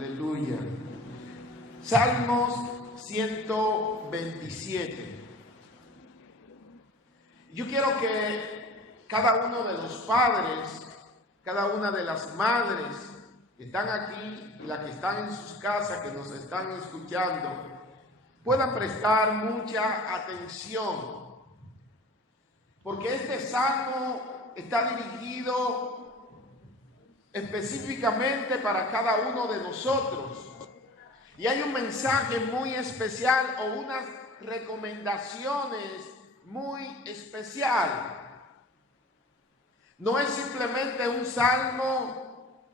Aleluya. Salmos 127. Yo quiero que cada uno de los padres, cada una de las madres que están aquí y las que están en sus casas, que nos están escuchando, puedan prestar mucha atención, porque este salmo está dirigido específicamente para cada uno de nosotros. Y hay un mensaje muy especial o unas recomendaciones muy especial. No es simplemente un salmo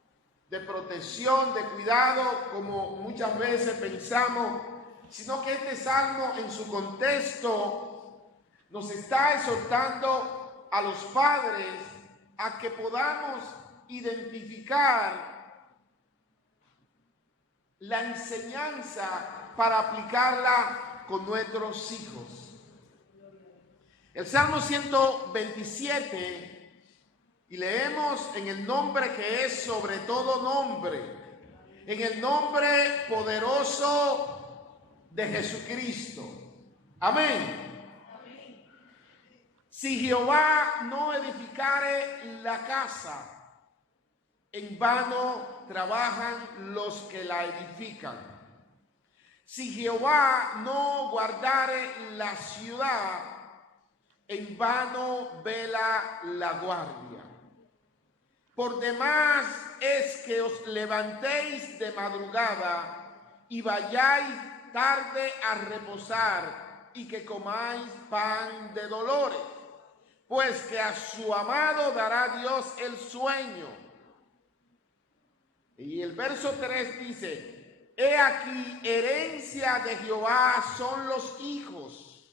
de protección, de cuidado, como muchas veces pensamos, sino que este salmo en su contexto nos está exhortando a los padres a que podamos identificar la enseñanza para aplicarla con nuestros hijos. El Salmo 127, y leemos en el nombre que es sobre todo nombre, en el nombre poderoso de Jesucristo. Amén. Si Jehová no edificare la casa, en vano trabajan los que la edifican. Si Jehová no guardare la ciudad, en vano vela la guardia. Por demás es que os levantéis de madrugada y vayáis tarde a reposar y que comáis pan de dolores, pues que a su amado dará Dios el sueño. Y el verso 3 dice: he aquí, herencia de Jehová son los hijos,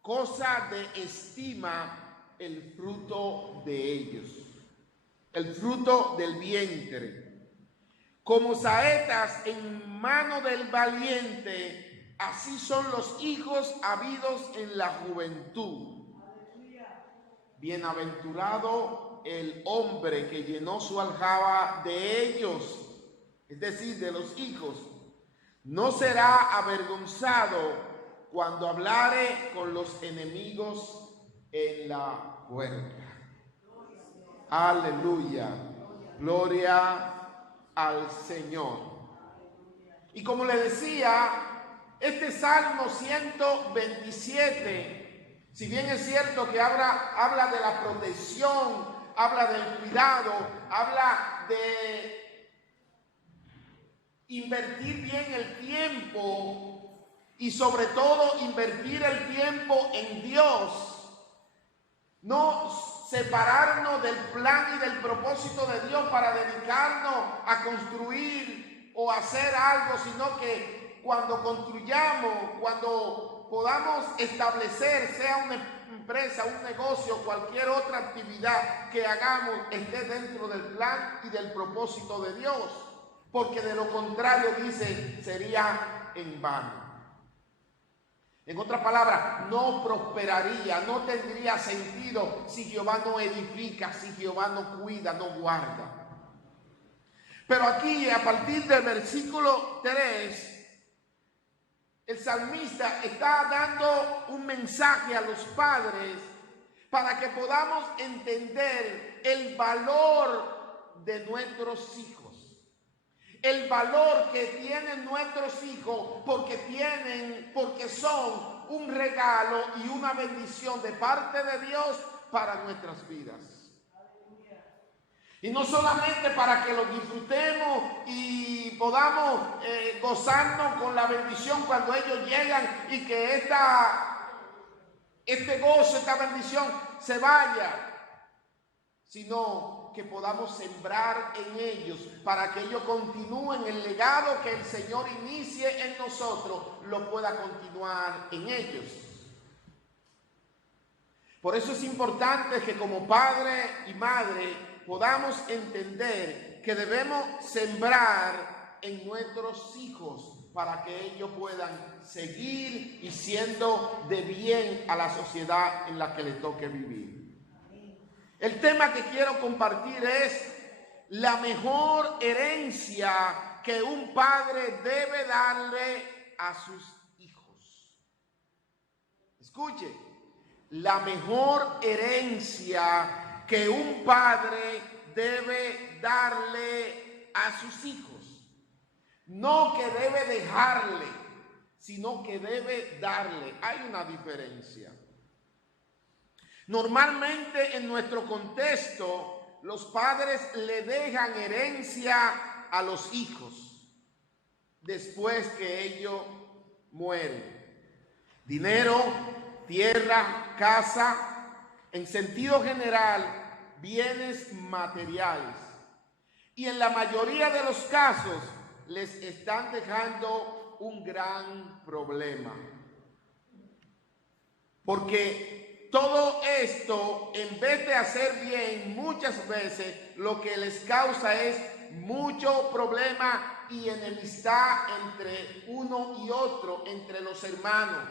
cosa de estima el fruto de ellos, el fruto del vientre. Como saetas en mano del valiente, así son los hijos habidos en la juventud. Bienaventurado el hombre que llenó su aljaba de ellos, es decir, de los hijos. No será avergonzado cuando hablare con los enemigos en la puerta. Aleluya. Gloria al Señor. Y como le decía, este Salmo 127, si bien es cierto que habla de la protección, habla del cuidado, habla de invertir bien el tiempo y sobre todo invertir el tiempo en Dios, no separarnos del plan y del propósito de Dios para dedicarnos a construir o hacer algo, sino que cuando construyamos, cuando podamos establecer, sea una empresa, un negocio, cualquier otra actividad que hagamos, esté dentro del plan y del propósito de Dios, porque de lo contrario, dice, sería en vano. En otras palabras, no prosperaría, no tendría sentido si Jehová no edifica, si Jehová no cuida, no guarda. Pero aquí, a partir del versículo 3, el salmista está dando un mensaje a los padres para que podamos entender el valor de nuestros hijos. El valor que tienen nuestros hijos porque son un regalo y una bendición de parte de Dios para nuestras vidas. Y no solamente para que lo disfrutemos y podamos gozarnos con la bendición cuando ellos llegan y que este gozo, esta bendición se vaya, sino que podamos sembrar en ellos para que ellos continúen el legado que el Señor inicie en nosotros, lo pueda continuar en ellos. Por eso es importante que como padre y madre podamos entender que debemos sembrar en nuestros hijos para que ellos puedan seguir y siendo de bien a la sociedad en la que les toque vivir. El tema que quiero compartir es la mejor herencia que un padre debe darle a sus hijos. Escuche, la mejor herencia que un padre debe darle a sus hijos. No que debe dejarle, sino que debe darle. Hay una diferencia. Normalmente en nuestro contexto, los padres le dejan herencia a los hijos después que ellos mueren. Dinero, tierra, casa, en sentido general, bienes materiales. Y en la mayoría de los casos les están dejando un gran problema. Porque todo esto, en vez de hacer bien, muchas veces lo que les causa es mucho problema y enemistad entre uno y otro, entre los hermanos.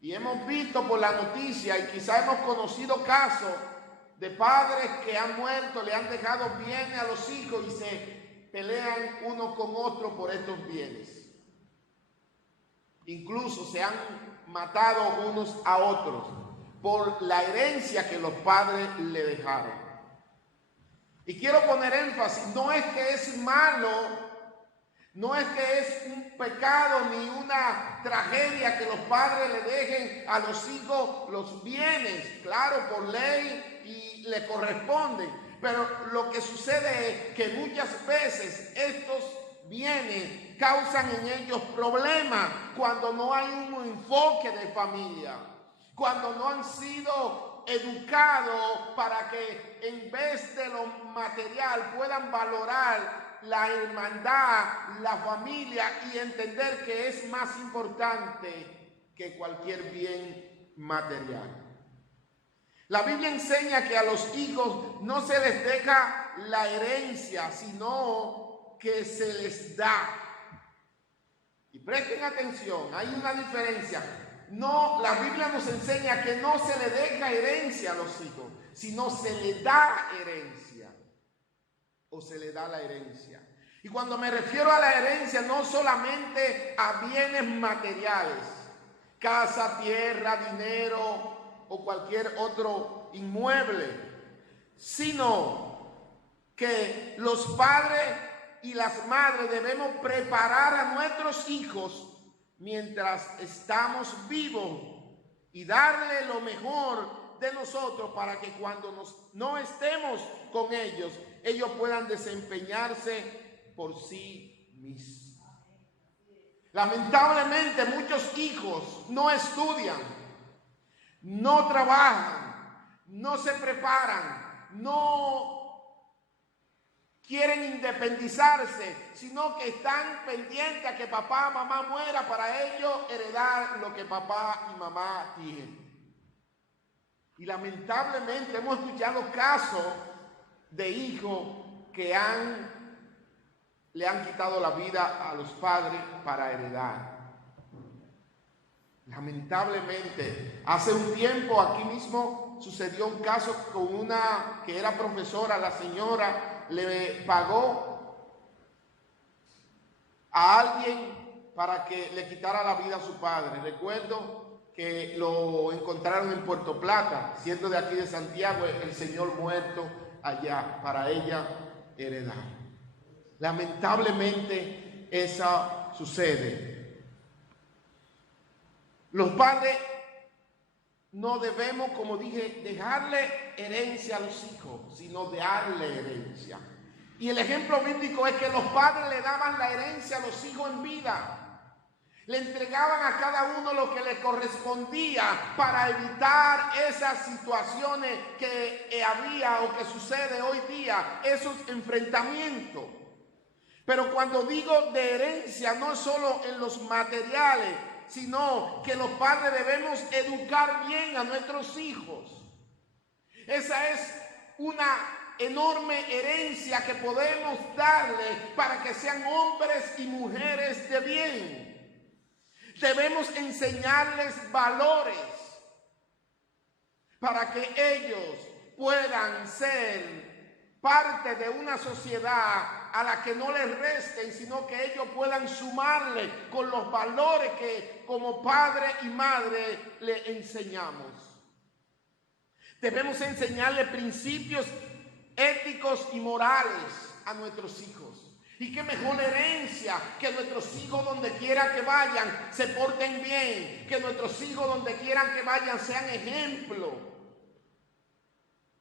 Y hemos visto por la noticia y quizá hemos conocido casos de padres que han muerto, le han dejado bienes a los hijos y se pelean uno con otro por estos bienes. Incluso se han matado unos a otros por la herencia que los padres le dejaron. Y quiero poner énfasis, no es que es malo, no es que es un pecado ni una tragedia que los padres le dejen a los hijos los bienes, claro, por ley y le corresponden. Pero lo que sucede es que muchas veces estos bienes causan en ellos problemas cuando no hay un enfoque de familia, cuando no han sido educados para que en vez de lo material puedan valorar la hermandad, la familia y entender que es más importante que cualquier bien material. La Biblia enseña que a los hijos no se les deja la herencia, sino que se les da. Y presten atención, hay una diferencia. No, la Biblia nos enseña que no se le deja herencia a los hijos, sino se le da herencia o se le da la herencia. Y cuando me refiero a la herencia, no solamente a bienes materiales, casa, tierra, dinero o cualquier otro inmueble, sino que los padres y las madres debemos preparar a nuestros hijos mientras estamos vivos y darle lo mejor de nosotros para que cuando no estemos con ellos, ellos puedan desempeñarse por sí mismos. Lamentablemente muchos hijos no estudian, no trabajan, no se preparan, no quieren independizarse, sino que están pendientes a que papá, mamá muera para ellos heredar lo que papá y mamá tienen. Y lamentablemente hemos escuchado casos de hijos que le han quitado la vida a los padres para heredar. Lamentablemente, hace un tiempo aquí mismo sucedió un caso con una que era profesora, la señora le pagó a alguien para que le quitara la vida a su padre. Recuerdo que lo encontraron en Puerto Plata, siendo de aquí de Santiago, el señor muerto allá para ella heredar. Lamentablemente eso sucede. Los padres no debemos, como dije, dejarle herencia a los hijos, sino darle herencia. Y el ejemplo bíblico es que los padres le daban la herencia a los hijos en vida. Le entregaban a cada uno lo que le correspondía para evitar esas situaciones que había o que sucede hoy día, esos enfrentamientos. Pero cuando digo de herencia, no solo en los materiales, sino que los padres debemos educar bien a nuestros hijos. Esa es una enorme herencia que podemos darle para que sean hombres y mujeres de bien. Debemos enseñarles valores para que ellos puedan ser parte de una sociedad a la que no les resten, sino que ellos puedan sumarle con los valores que como padre y madre le enseñamos. Debemos enseñarle principios éticos y morales a nuestros hijos. Y qué mejor herencia que nuestros hijos donde quiera que vayan se porten bien, que nuestros hijos donde quieran que vayan sean ejemplo.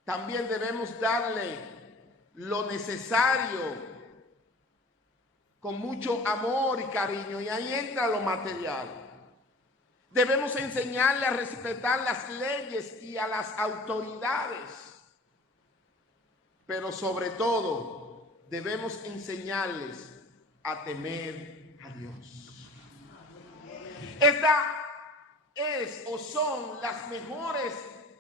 También debemos darle lo necesario con mucho amor y cariño, y ahí entra lo material. Debemos enseñarle a respetar las leyes y a las autoridades, pero sobre todo debemos enseñarles a temer a Dios. Esta es o son las mejores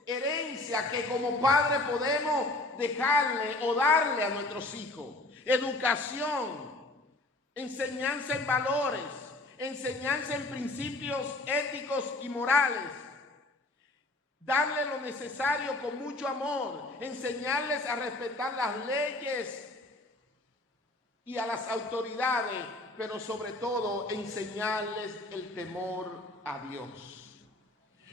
herencias que como padre podemos dejarle o darle a nuestros hijos. Educación, enseñanza en valores, enseñanza en principios éticos y morales. Darle lo necesario con mucho amor, enseñarles a respetar las leyes y a las autoridades, pero sobre todo enseñarles el temor a Dios.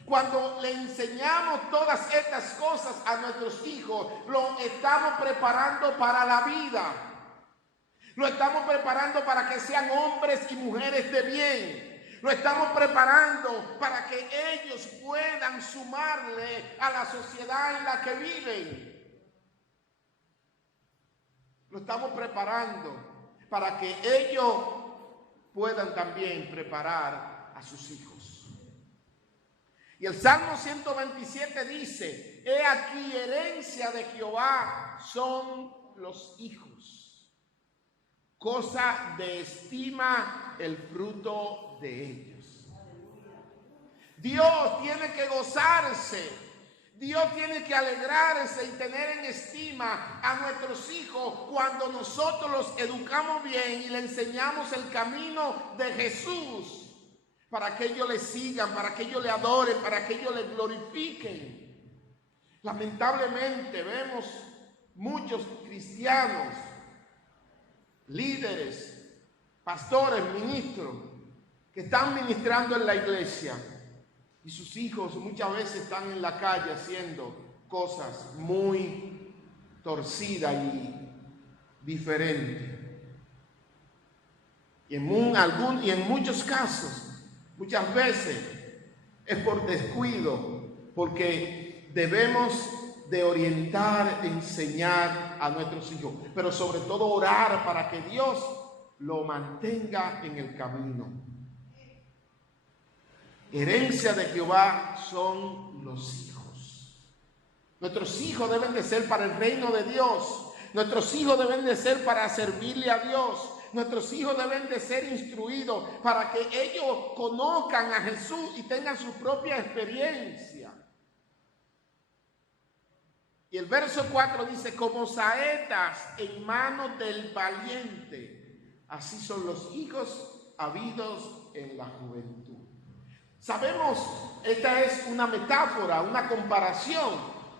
Cuando le enseñamos todas estas cosas a nuestros hijos, lo estamos preparando para la vida. Lo estamos preparando para que sean hombres y mujeres de bien. Lo estamos preparando para que ellos puedan sumarle a la sociedad en la que viven. Lo estamos preparando para que ellos puedan también preparar a sus hijos. Y el Salmo 127 dice: he aquí herencia de Jehová son los hijos, cosa de estima el fruto de ellos. Dios tiene que gozarse. Dios tiene que alegrarse y tener en estima a nuestros hijos cuando nosotros los educamos bien y le enseñamos el camino de Jesús, para que ellos le sigan, para que ellos le adoren, para que ellos le glorifiquen. Lamentablemente vemos muchos cristianos, líderes, pastores, ministros, que están ministrando en la iglesia, y sus hijos muchas veces están en la calle haciendo cosas muy torcidas y diferentes. Y en muchos casos, muchas veces, es por descuido, porque debemos de orientar, enseñar a nuestros hijos, pero sobre todo orar para que Dios lo mantenga en el camino. Herencia de Jehová son los hijos. Nuestros hijos deben de ser para el reino de Dios. Nuestros hijos deben de ser para servirle a Dios. Nuestros hijos deben de ser instruidos para que ellos conozcan a Jesús y tengan su propia experiencia. Y el verso 4 dice: como saetas en manos del valiente, así son los hijos habidos en la juventud. Sabemos, esta es una metáfora, una comparación,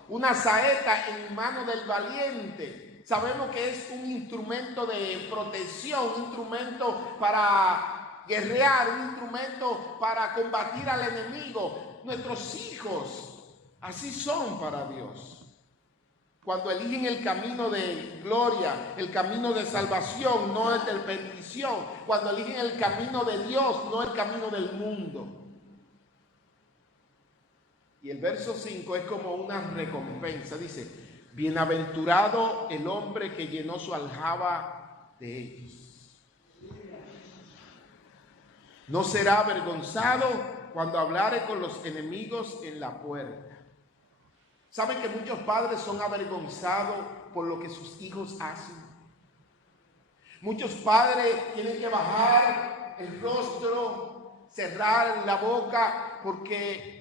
una saeta en mano del valiente. Sabemos que es un instrumento de protección, un instrumento para guerrear, un instrumento para combatir al enemigo. Nuestros hijos así son para Dios. Cuando eligen el camino de gloria, el camino de salvación, no el de perdición. Cuando eligen el camino de Dios, no el camino del mundo. Y el verso 5 es como una recompensa. Dice: bienaventurado el hombre que llenó su aljaba de ellos. No será avergonzado cuando hablare con los enemigos en la puerta. ¿Saben que muchos padres son avergonzados por lo que sus hijos hacen? Muchos padres tienen que bajar el rostro, cerrar la boca, porque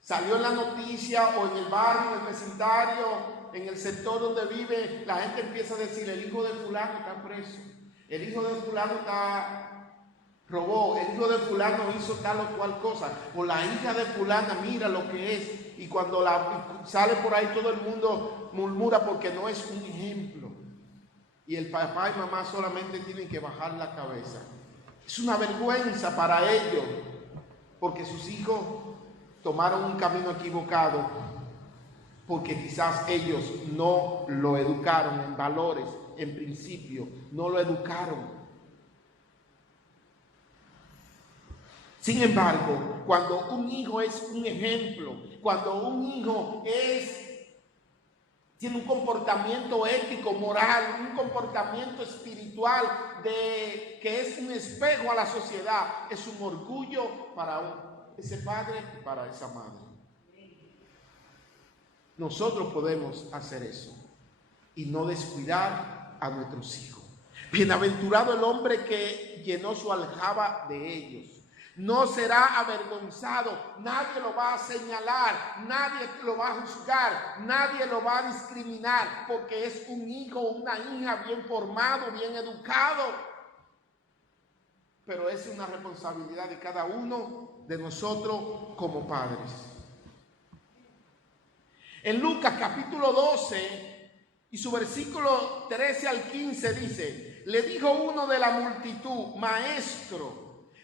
salió en la noticia o en el barrio, en el vecindario, en el sector donde vive, la gente empieza a decir: el hijo de fulano está preso, el hijo de fulano está robó, el hijo de fulano hizo tal o cual cosa, o la hija de fulana, mira lo que es. Y cuando sale por ahí todo el mundo murmura porque no es un ejemplo. Y el papá y mamá solamente tienen que bajar la cabeza. Es una vergüenza para ellos, porque sus hijos tomaron un camino equivocado, porque quizás ellos no lo educaron en valores, en principio, no lo educaron. Sin embargo, cuando un hijo es un ejemplo, cuando un hijo tiene un comportamiento ético, moral, un comportamiento espiritual que es un espejo a la sociedad, es un orgullo para ese padre y para esa madre. Nosotros podemos hacer eso y no descuidar a nuestros hijos. Bienaventurado el hombre que llenó su aljaba de ellos. No será avergonzado, nadie lo va a señalar, nadie lo va a juzgar, nadie lo va a discriminar, porque es un hijo o una hija bien formado, bien educado. Pero es una responsabilidad de cada uno de nosotros como padres. En Lucas capítulo 12 y su versículo 13 al 15 dice: le dijo uno de la multitud: maestro,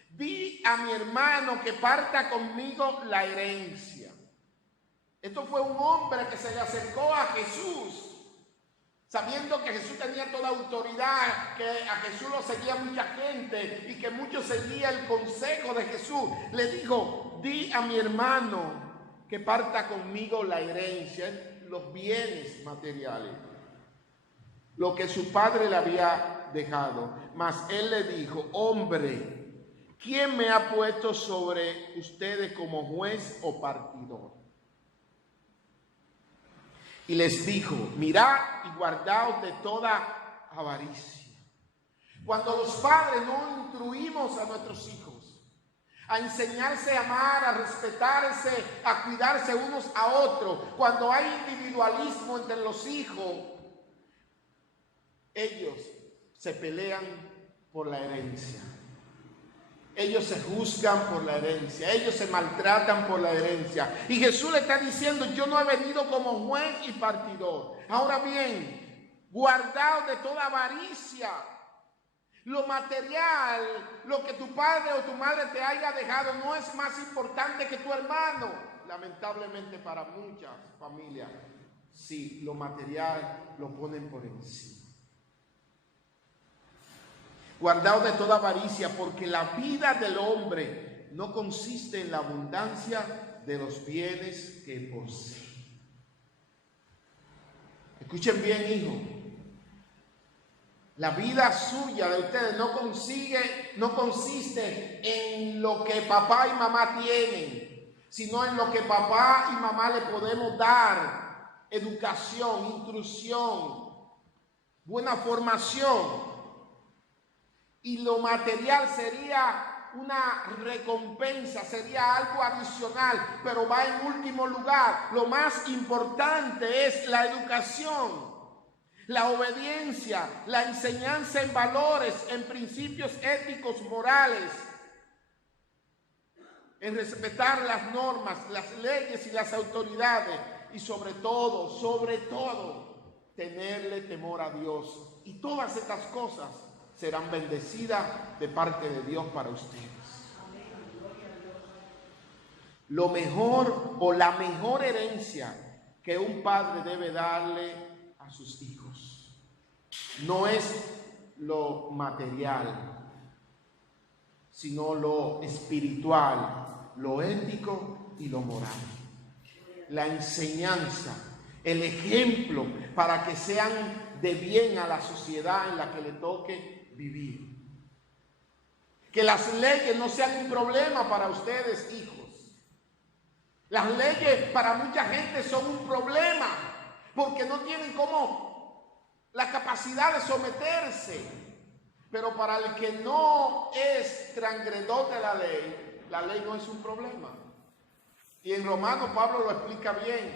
di a mi hermano que parta conmigo la herencia. Esto fue un hombre que se le acercó a Jesús, sabiendo que Jesús tenía toda autoridad, que a Jesús lo seguía mucha gente y que muchos seguían el consejo de Jesús. Le dijo: di a mi hermano que parta conmigo la herencia, los bienes materiales, lo que su padre le había dejado. Mas él le dijo: hombre, ¿quién me ha puesto sobre ustedes como juez o partidor? Y les dijo: mirad y guardaos de toda avaricia. Cuando los padres no instruimos a nuestros hijos a enseñarse a amar, a respetarse, a cuidarse unos a otros, cuando hay individualismo entre los hijos, ellos se pelean por la herencia. Ellos se juzgan por la herencia, ellos se maltratan por la herencia. Y Jesús le está diciendo: yo no he venido como juez y partidor. Ahora bien, guardaos de toda avaricia. Lo material, lo que tu padre o tu madre te haya dejado, no es más importante que tu hermano. Lamentablemente para muchas familias, sí, lo material lo ponen por encima. Guardaos de toda avaricia, porque la vida del hombre no consiste en la abundancia de los bienes que posee. Escuchen bien, hijo. La vida suya de ustedes no consiste en lo que papá y mamá tienen, sino en lo que papá y mamá le podemos dar: educación, instrucción, buena formación. Y lo material sería una recompensa, sería algo adicional, pero va en último lugar. Lo más importante es la educación, la obediencia, la enseñanza en valores, en principios éticos, morales, en respetar las normas, las leyes y las autoridades, y sobre todo, tenerle temor a Dios. Y todas estas cosas serán bendecidas de parte de Dios para ustedes. Lo mejor o la mejor herencia que un padre debe darle a sus hijos no es lo material, sino lo espiritual, lo ético y lo moral. La enseñanza, el ejemplo para que sean de bien a la sociedad en la que le toque vivir. Que las leyes no sean un problema para ustedes, hijos. Las leyes para mucha gente son un problema porque no tienen la capacidad de someterse. Pero para el que no es transgredor de la ley no es un problema. Y en Romanos Pablo lo explica bien.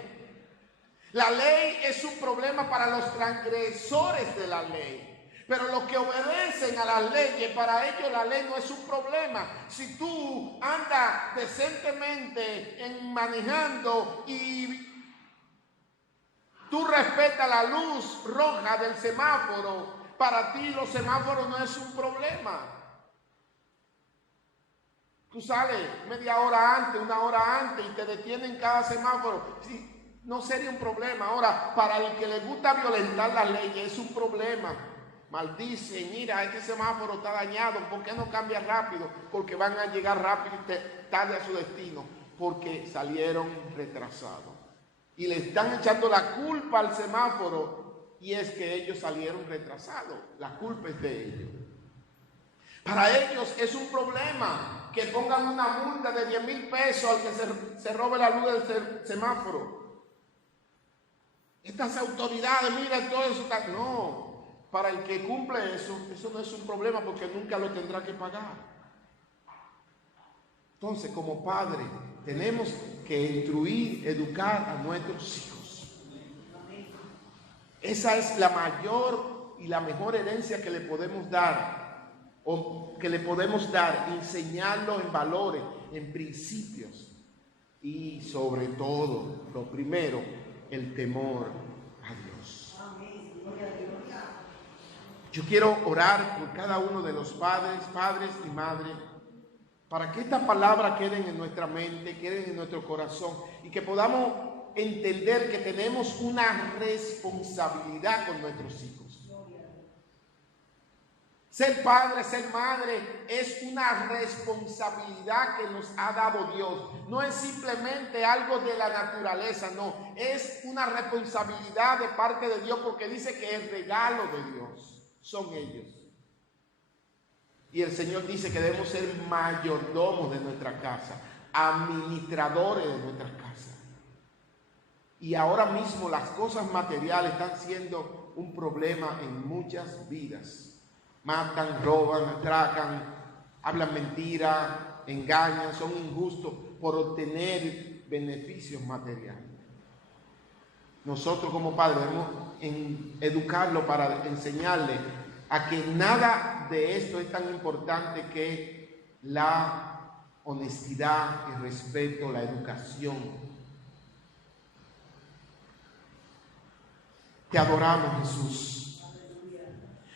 La ley es un problema para los transgresores de la ley. Pero los que obedecen obedecen a las leyes, para ellos la ley no es un problema. Si tú andas decentemente manejando y tú respetas la luz roja del semáforo, para ti los semáforos no es un problema. Tú sales media hora antes, una hora antes y te detienen cada semáforo. Sí, no sería un problema. Ahora, para el que le gusta violentar las leyes es un problema. Maldicen, mira, este semáforo está dañado, ¿por qué no cambia rápido? Porque van a llegar rápido y tarde a su destino, porque salieron retrasados. Y le están echando la culpa al semáforo, y es que ellos salieron retrasados. La culpa es de ellos. Para ellos es un problema que pongan una multa de 10,000 pesos al que se robe la luz del semáforo. Estas autoridades, mira, todo eso está... No, para el que cumple eso no es un problema, porque nunca lo tendrá que pagar. Entonces, como padre, tenemos que instruir, educar a nuestros hijos. Esa es la mayor y la mejor herencia que le podemos dar, enseñarlo en valores, en principios, y sobre todo, lo primero, el temor a Dios. Yo quiero orar por cada uno de los padres y madres, para que esta palabra queden en nuestra mente, queden en nuestro corazón, y que podamos entender que tenemos una responsabilidad con nuestros hijos. Ser padre, ser madre es una responsabilidad que nos ha dado Dios. No es simplemente algo de la naturaleza, no. Es una responsabilidad de parte de Dios, porque dice que el regalo de Dios son ellos. Y el Señor dice que debemos ser mayordomos de nuestra casa, administradores de nuestras casas. Y ahora mismo las cosas materiales están siendo un problema en muchas vidas. Matan, roban, atracan, hablan mentira, engañan, son injustos por obtener beneficios materiales. Nosotros como padres debemos educarlo para enseñarle a que nada de esto es tan importante que la honestidad, el respeto, la educación. Te adoramos, Jesús.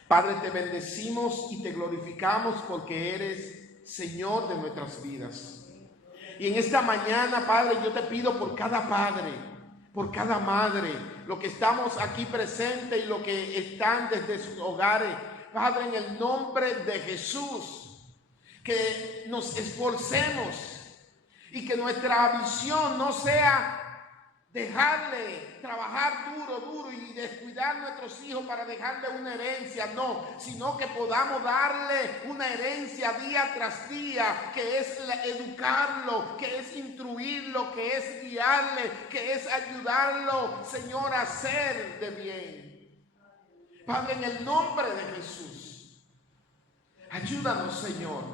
Padre, te bendecimos y te glorificamos porque eres Señor de nuestras vidas. Y en esta mañana, Padre, yo te pido por cada padre, por cada madre, los que estamos aquí presentes y los que están desde sus hogares, Padre, en el nombre de Jesús, que nos esforcemos y que nuestra visión no sea dejarle trabajar duro y descuidar a nuestros hijos para dejarle una herencia, no, sino que podamos darle una herencia día tras día, que es educarlo, que es instruirlo, que es guiarle, que es ayudarlo, Señor, a hacer de bien. Padre, en el nombre de Jesús, ayúdanos, Señor,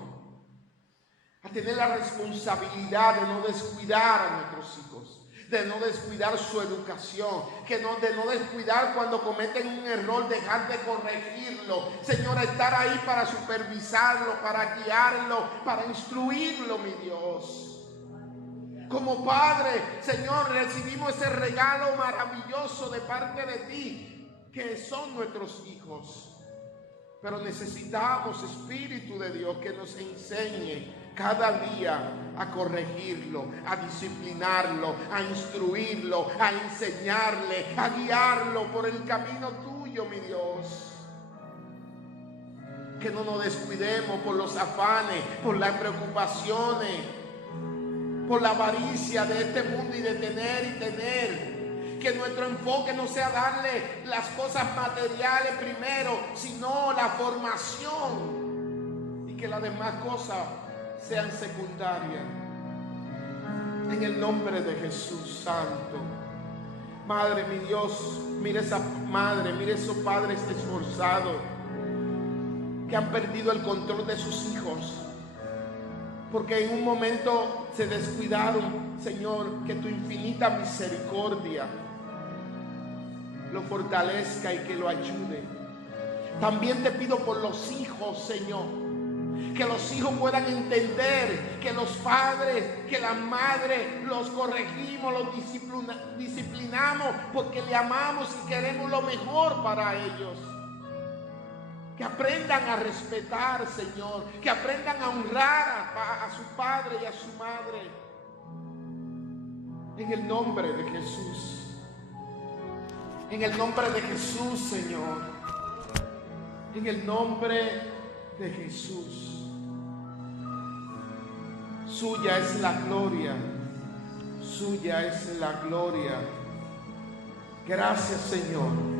a tener la responsabilidad de no descuidar a nuestros hijos, de no descuidar su educación, de no descuidar cuando cometen un error, dejar de corregirlo. Señor, estar ahí para supervisarlo, para guiarlo, para instruirlo, mi Dios. Como Padre, Señor, recibimos ese regalo maravilloso de parte de ti, que son nuestros hijos. Pero necesitamos, Espíritu de Dios, que nos enseñe cada día a corregirlo, a disciplinarlo, a instruirlo, a enseñarle, a guiarlo por el camino tuyo, mi Dios. Que no nos descuidemos por los afanes, por las preocupaciones, por la avaricia de este mundo y de tener. Que nuestro enfoque no sea darle las cosas materiales primero, sino la formación, y que las demás cosas sean secundarias. En el nombre de Jesús Santo. Madre, mi Dios, mire esa madre, mire esos padres esforzados que han perdido el control de sus hijos porque en un momento se descuidaron. Señor, que tu infinita misericordia lo fortalezca y que lo ayude. También te pido por los hijos, Señor, que los hijos puedan entender que los padres, que las madres los corregimos, los disciplinamos porque le amamos y queremos lo mejor para ellos. Que aprendan a respetar, Señor, que aprendan a honrar a su padre y a su madre. En el nombre de Jesús. En el nombre de Jesús, Señor. En el nombre de Jesús. Suya es la gloria. Suya es la gloria. Gracias, Señor.